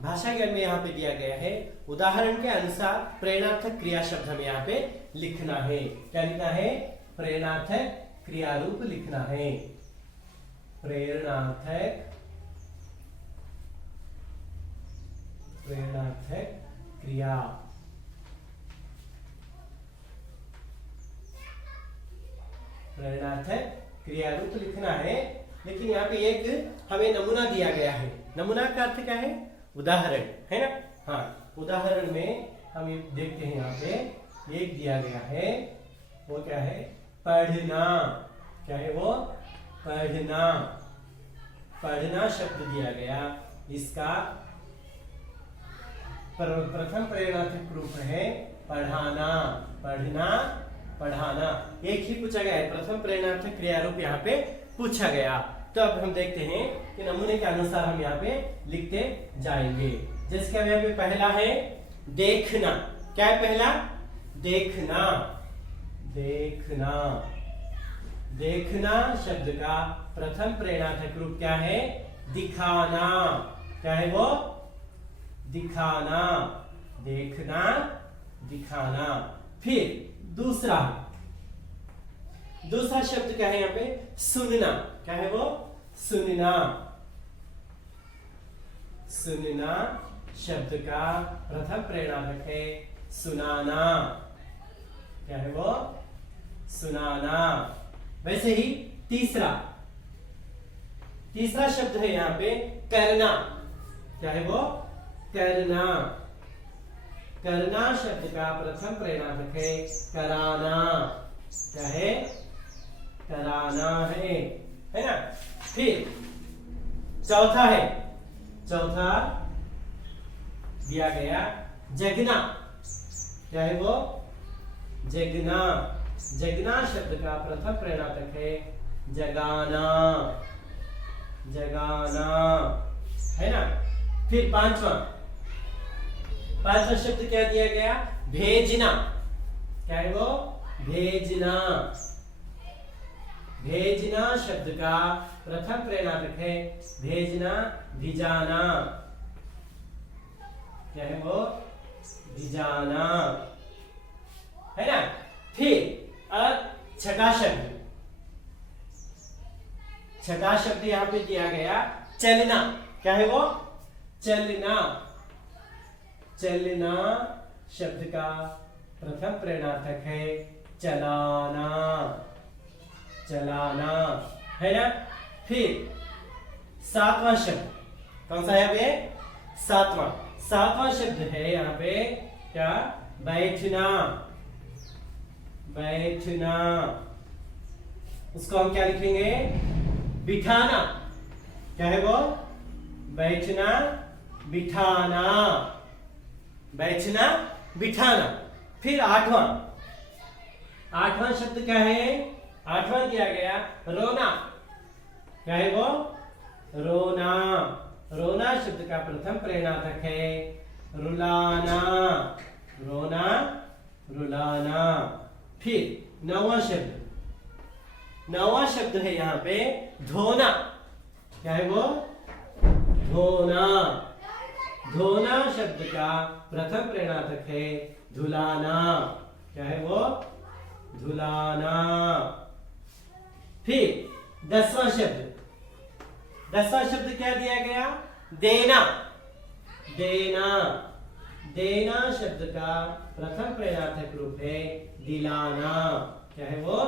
भाषा ज्ञान में यहाँ पे दिया गया है उदाहरण के अनुसार प्रेरणार्थक क्रिया शब्द हमें यहाँ पे लिखना है क्या लिखना है प्रेरणार्थक क्रिया रूप लिखना है प्रेरणार्थक क्रिया प्रेरणार्थक क्रिया रूप लिखना है लेकिन यहाँ पे एक हमें नमूना दिया गया है नमूना का अर्थ क्या है उदाहरण है ना हाँ उदाहरण में हम ये देखते हैं यहाँ पे एक दिया गया है वो क्या है पढ़ना क्या है वो पढ़ना पढ़ना शब्द दिया गया इसका प्रथम प्रेरणार्थक रूप है पढ़ाना पढ़ना पढ़ाना एक ही पूछा गया है प्रथम प्रेरणार्थक क्रिया रूप यहाँ पे पूछा गया तो अब हम देखते हैं कि नमूने के अनुसार हम यहाँ पे लिखते जाएंगे जैसे कि यहाँ पे पहला है देखना क्या है पहला देखना देखना देखना शब्द का प्रथम प्रेरणार्थक रूप क्या है दिखाना क्या है वो दिखाना देखना दिखाना फिर दूसरा शब्द क्या है यहाँ पे सुनना क्या है वो सुनना सुनना शब्द का प्रथम प्रेरणार्थक है सुनाना क्या है वो सुनाना वैसे ही तीसरा शब्द है यहाँ पे करना क्या है वो करना करना शब्द का प्रथम प्रेरणार्थक है कराना क्या है कराना है ना फिर चौथा दिया गया जगना क्या है वो जगना जगना शब्द का प्रथम प्रेरणार्थक है जगाना जगाना है ना फिर पांचवा शब्द क्या दिया गया भेजना क्या है वो भेजना भेजना शब्द का प्रथम प्रेरणार्थक है भेजना भिजाना क्या है वो भिजाना है ना फिर अब छठा शब्द यहाँ पे दिया गया चलना क्या है वो चलना चलना शब्द का प्रथम प्रेरणार्थक है चलाना चलाना है ना फिर सातवां शब्द कौन सा है ये सातवां शब्द है यहाँ पे क्या बैठना बैठना उसको हम क्या लिखेंगे बिठाना क्या है वो बैठना बिठाना बैठना बिठाना फिर आठवां शब्द क्या है? आठवां दिया गया रोना। क्या है वो? रोना। रोना शब्द का प्रथम प्रेरणार्थक है रुलाना। रोना, रुलाना। फिर नौवां शब्द है यहाँ पे धोना। क्या है वो? धोना। धोना शब्द का प्रथम प्रेरणार्थक है धुलाना। क्या है वो? धुलाना। फिर 10वां शब्द क्या दिया गया? देना। देना। देना शब्द का प्रथम प्रेरणार्थक रूप है दिलाना। क्या है वो?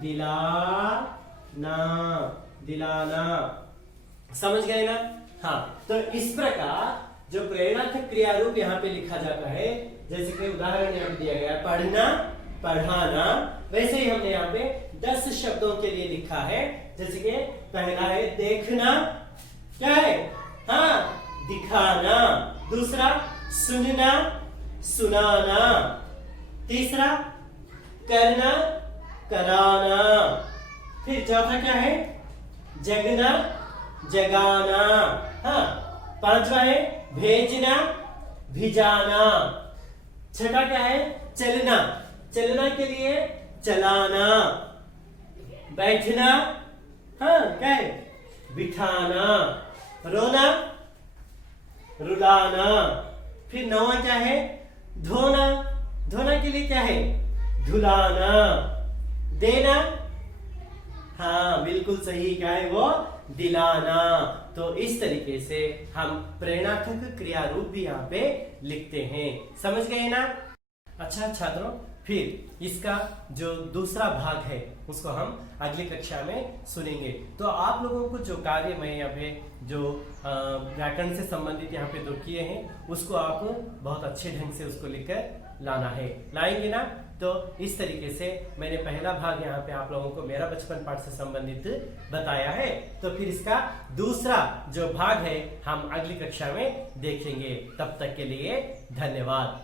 दिलाना। दिलाना। समझ गए ना? हाँ, तो इस प्रकार जो प्रेरणार्थक क्रिया रूप यहाँ पे लिखा जाता है, जैसे कि उदाहरण यहाँ पे दिया गया पढ़ना, पढ़ाना, वैसे ही हमने यहाँ पे 10 शब्दों के लिए लिखा है। जैसे कि पहला है देखना। क्या है? हाँ, दिखाना। दूसरा सुनना, सुनाना। तीसरा करना, कराना। फिर चौथा क्या है? जगना, जगाना। हाँ, पांचवा है भेजना, भिजाना। छठा क्या है? चलना। चलना के लिए चलाना। बैठना, हाँ क्या है? बिठाना। रोना, रुलाना। फिर नौवां क्या है? धोना। धोना के लिए क्या है? धुलाना। देना, हाँ बिल्कुल सही, क्या है वो? दिलाना। तो इस तरीके से हम प्रेरणार्थक क्रिया रूप भी यहाँ पे लिखते हैं। समझ गए ना? अच्छा छात्रों, फिर इसका जो दूसरा भाग है उसको हम अगली कक्षा में सुनेंगे। तो आप लोगों को जो कार्य मैं यहाँ पे जो व्याकरण से संबंधित यहाँ पे दो किए हैं उसको आप बहुत अच्छे ढंग से उसको लिखकर लाना है। लाएंगे ना? तो इस तरीके से मैंने पहला भाग यहाँ पे आप लोगों को मेरा बचपन पाठ से संबंधित बताया है। तो फिर इसका दूसरा जो भाग है हम अगली कक्षा में देखेंगे। तब तक के लिए धन्यवाद।